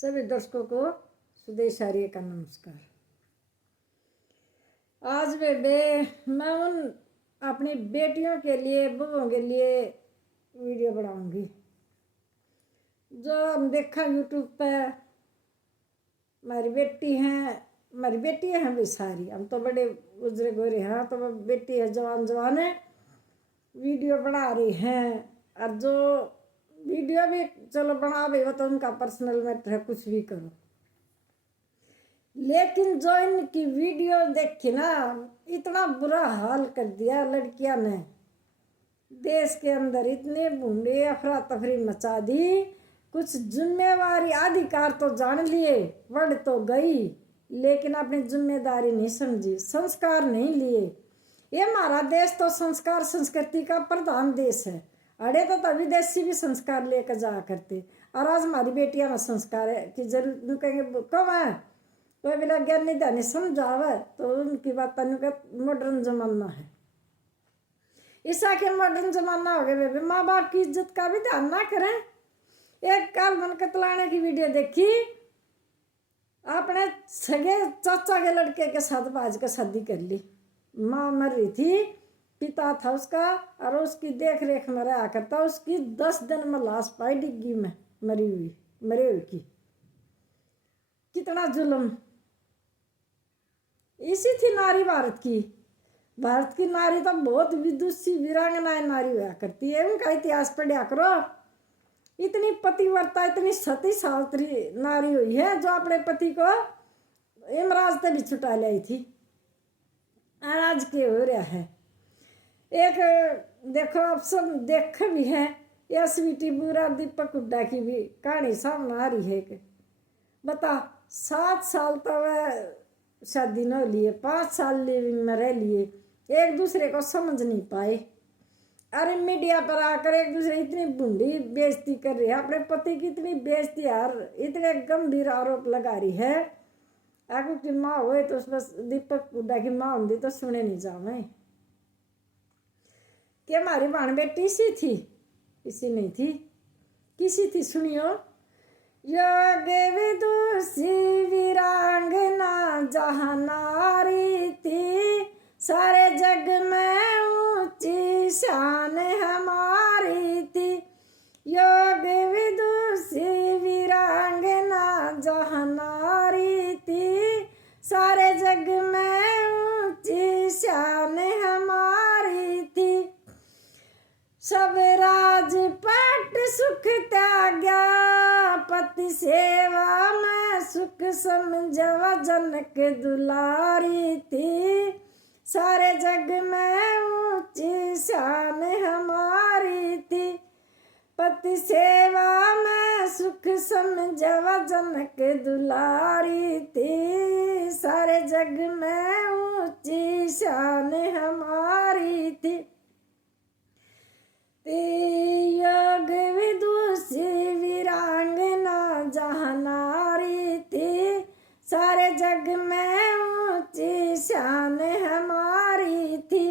सभी दर्शकों को सुदेश आर्य का नमस्कार। आज मैं उन अपनी बेटियों के लिए, बहुओं के लिए वीडियो बनाऊंगी जो हम देखा यूट्यूब पे। हमारी बेटी हैं भी सारी, हम तो बड़े गुजरे गोरे हैं, तो बेटी है जवान है, वीडियो बना रही हैं। और जो वीडियो भी चलो बना भी वो तो उनका पर्सनल मैटर है, कुछ भी करो, लेकिन जो इनकी वीडियो देखी ना, इतना बुरा हाल कर दिया लड़कियां ने। देश के अंदर इतने भूंडे अफरा तफरी मचा दी। कुछ जिम्मेवारी अधिकार तो जान लिए, बढ़ तो गई, लेकिन अपनी जिम्मेदारी नहीं समझी, संस्कार नहीं लिए। ये हमारा देश तो संस्कार संस्कृति का प्रधान देश है। अड़े तो विदेशी भी संस्कार लेकर जाया करते, और आज हमारी बेटियां में संस्कार है कि जरूर कहेंगे कम है, कोई बिना ज्ञान नहीं ध्यान समझावे तो उनकी बात मॉडर्न जमाना है। ईसा के मॉडर्न जमाना हो गया, माँ बाप की इज्जत का भी ध्यान ना करें। एक काल मन कतलाने की वीडियो देखी, अपने सगे चाचा के लड़के के साथ बाज कर शादी कर ली। माँ मर रही थी, पिता था उसका, और उसकी देख रेख में रहा करता। उसकी 10 दिन में लाश पाई डिग्गी में मरे हुई की। कितना जुल्म। इसी थी नारी भारत की नारी तो बहुत विदुषी वीरांगनाएं नारी हुआ करती है। उनका इतिहास पढ़ा करो। इतनी पतिव्रता, इतनी सती सावित्री नारी हुई है जो अपने पति को यमराज से भी छुटा लाई थी। आज के हो रहा है। एक देखो, अब सब देख भी है, या स्वीटी बुरा दीपक हुड्डा की भी कहानी सामने आ रही है। एक बता, 7 साल तो वह शादी न लिए, 5 साल लिविंग में रह लिए, एक दूसरे को समझ नहीं पाए। अरे मीडिया पर आकर एक दूसरे इतनी बूढ़ी बेइज्जती कर रही है, अपने पति की इतनी बेइज्जती, यार इतने गंभीर आरोप लगा रही है। आगू की माँ हुए तो उसमें दीपक हुड्डा की माँ होती तो सुने नहीं जावे कि हमारी बहन बेटी इसी नहीं थी, किसी थी। सुनियो, योग विदुषी वीरांगना जहाँ नारी थी, सारे जग में ऊंची शान हमारी थी। योग विदुषी वीरांगना जहाँ नारी थी, सारे जग में ऊंची शान हमारी थी। सब राजपाट सुख त्याग्या, पति सेवा में सुख समझवा, जनक दुलारी थी। सारे जग में ऊंची शान हमारी थी। पति सेवा में सुख समझवा, जनक दुलारी थी। सारे जग में ऊंची शान हमारी थी। योग विदुषी वीरांगना जहाँ नारी थी, सारे जग में ऊंची शान हमारी थी।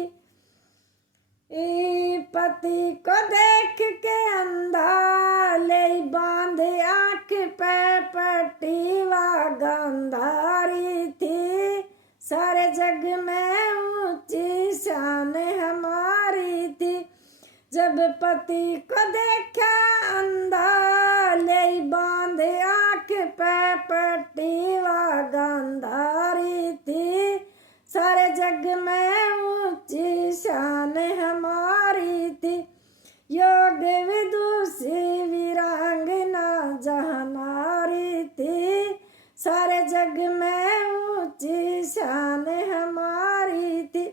पति को देख के अंधा, ले बांधे आँख पे पट्टी वा गंधारी थी। सारे जग में ऊंची शान हमारी थी। जब पति को देखा अंधा, ले बांधे आँख पे पट्टी वा गंधारी थी। सारे जग में ऊंची शान हमारी थी। योग विदुषी वीरांगना जहाँ नारी थी, सारे जग में ऊंची शान हमारी थी।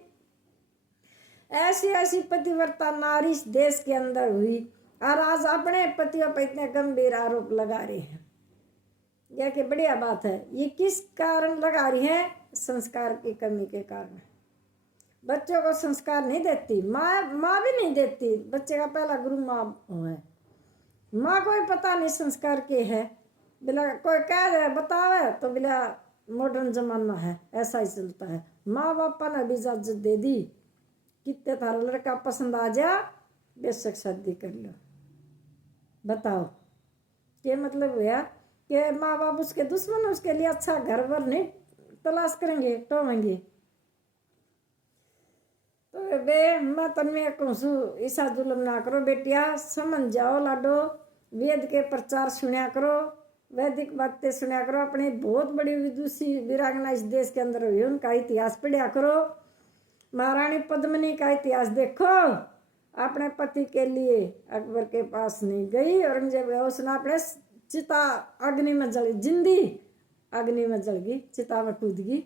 ऐसी ऐसी पतिव्रता नारी इस देश के अंदर हुई, और आज अपने पतियों पर इतने गंभीर आरोप लगा रहे हैं। यह कि बढ़िया बात है। ये किस कारण लगा रही है? संस्कार की कमी के कारण। बच्चों को संस्कार नहीं देती माँ भी नहीं देती। बच्चे का पहला गुरु माँ है। माँ को भी पता नहीं संस्कार के है। बिला कोई कह रहे बतावे तो बिला मॉडर्न जमाना है, ऐसा ही चलता है। माँ बापा ने भी इजाजत दे दी, कितने थारा लड़का पसंद आ जा, बेशक शादी कर लो। बताओ, क्या मतलब हुआ? कि माँ बाप उसके दुश्मन, उसके लिए अच्छा घर वर नहीं तलाश करेंगे, टोवेंगे। तो बे मैं तन्मे कहूँ ईसा जुलम ना करो बेटिया, समझ जाओ लाडो, वेद के प्रचार सुना करो, वैदिक बातें सुना करो। अपनी बहुत बड़ी विदुषी वीरांगना इस देश के अंदर हुई, उनका इतिहास पढ़ा करो। महारानी पद्मिनी का इतिहास देखो, अपने पति के लिए अकबर के पास नहीं गई, औरंगजेब उसने अपने चिता अग्नि में जल, जिंदी अग्नि में जल गई, चिता में कूद गई,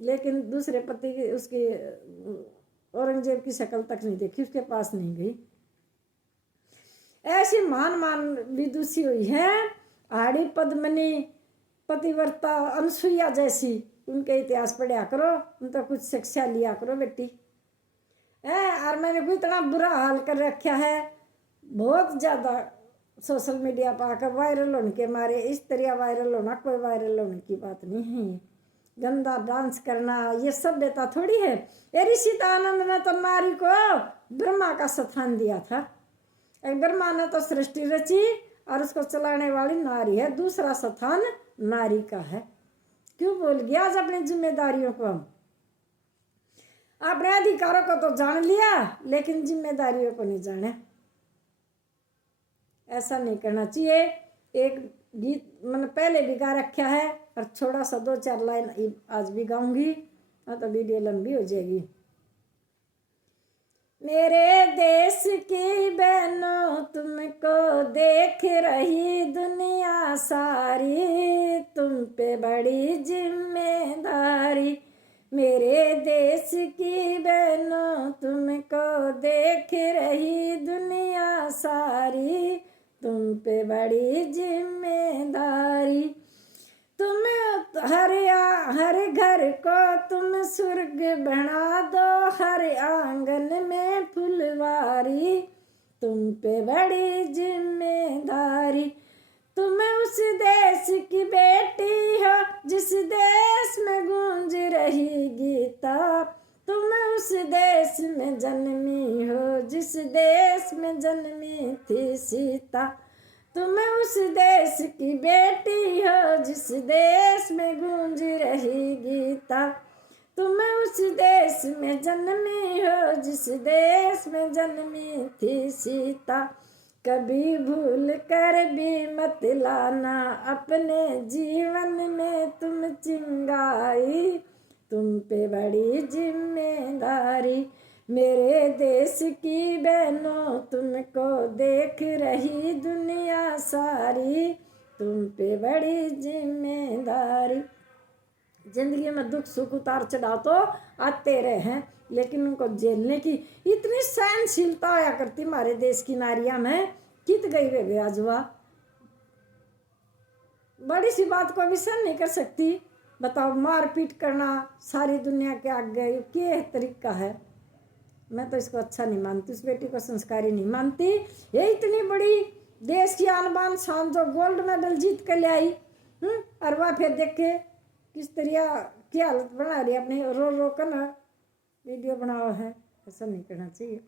लेकिन दूसरे पति की उसकी औरंगजेब की शक्ल तक नहीं देखी, उसके पास नहीं गई। ऐसी मान मान विदुषी हुई है, आड़ी पद्मिनी, पतिव्रता अनसुईया जैसी, उनके इतिहास पढ़ा करो, उनका कुछ शिक्षा लिया करो बेटी। और मैंने कोई इतना बुरा हाल कर रखा है, बहुत ज़्यादा सोशल मीडिया पर आकर वायरल होने के मारे, इस तरह वायरल होना कोई वायरल होने की बात नहीं है। गंदा डांस करना ये सभ्यता थोड़ी है। ये ऋषितानंद ने तो नारी को ब्रह्मा का स्थान दिया था। एक ब्रह्मा ने तो सृष्टि रची और उसको चलाने वाली नारी है, दूसरा स्थान नारी का है। क्यों भूल गया आज अपनी जिम्मेदारियों को? हम अपने अधिकारों को तो जान लिया, लेकिन जिम्मेदारियों को नहीं जाने। ऐसा नहीं करना चाहिए। एक गीत मैंने पहले भी गा रखा है, और थोड़ा सा 2-4 लाइन आज भी गाऊंगी, तो वीडियो लंबी हो जाएगी। मेरे देश की बहनों तुमको देख रही दुनिया सारी, तुम पे बड़ी जिम्मेदारी। मेरे देश की बहनों तुमको देख रही दुनिया सारी, तुम पे बड़ी जिम्मेदारी। तुम हर घर को तुम स्वर्ग बना दो, हर आंगन में फुलवारी, तुम पे बड़ी जिम्मेदारी। तुम उस देश की बेटी हो जिस देश में गूंज रही गीता, तुम उस देश में जन्मी हो जिस देश में जन्मी थी सीता। तुम उस देश की बेटी हो जिस देश में गूंज रही गीता, तुम उस देश में जन्मी हो जिस देश में जन्मी थी सीता। कभी भूल कर भी मत लाना अपने जीवन में तुम चिंगारी, तुम पे बड़ी जिम्मेदारी। मेरे देश की बहनों तुमको देख रही दुनिया सारी, तुम पे बड़ी जिम्मेदारी। जिंदगी में दुख सुख उतार चढ़ाव तो आते रहे हैं, लेकिन उनको झेलने की इतनी सहनशीलता होया करती हमारे देश की नारियां में, कित गई वे बेआजुआ। बड़ी सी बात को भी सहन नहीं कर सकती। बताओ, मारपीट करना सारी दुनिया के आगे ये तरीका है? मैं तो इसको अच्छा नहीं मानती, उस बेटी को संस्कारी नहीं मानती। ये इतनी बड़ी देश की आन बान शान जो गोल्ड मेडल जीत कर ले आई, और वह फिर देखे किस तरह की हालत बना रही, अपने रो रो कर ना वीडियो बनाओ है। ऐसा नहीं करना चाहिए।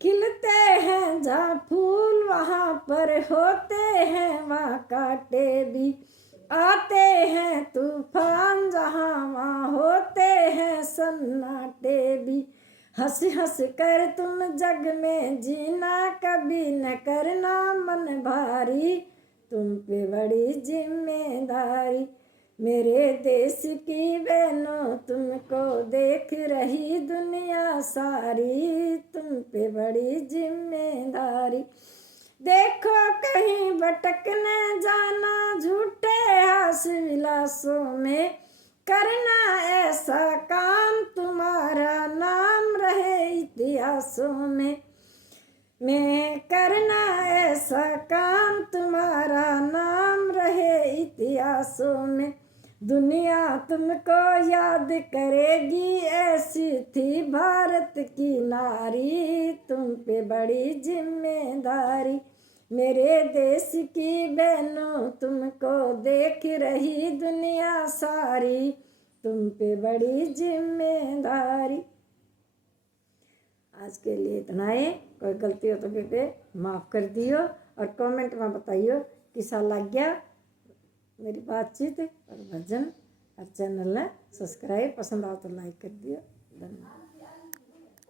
खिलते हैं जहाँ फूल वहाँ पर होते हैं वहाँ कांटे भी, आते हैं तूफान जहाँ वहाँ होते हैं सन्नाटे भी। हंस हंस कर तुम जग में जीना, कभी न करना मन भारी, तुम पे बड़ी जिम्मेदारी। मेरे देश की बहनों तुमको देख रही दुनिया सारी, तुम पे बड़ी जिम्मेदारी। देखो कहीं भटकने जाना झूठे हास विलासों में, करना ऐसा काम तुम्हारा नाम रहे इतिहासों में। मैं करना ऐसा काम तुम्हारा नाम रहे इतिहासों में। दुनिया तुमको याद करेगी, ऐसी थी भारत की नारी, तुम पे बड़ी जिम्मेदारी। मेरे देश की बहनों तुमको देख रही दुनिया सारी, तुम पे बड़ी जिम्मेदारी। आज के लिए इतना ही। कोई गलती हो तो बेटे माफ़ कर दियो, और कमेंट में बताइए कैसा लग गया मेरी बातचीत और भजन। और चैनल ने सब्सक्राइब, पसंद आओ तो लाइक कर दियो। धन्यवाद।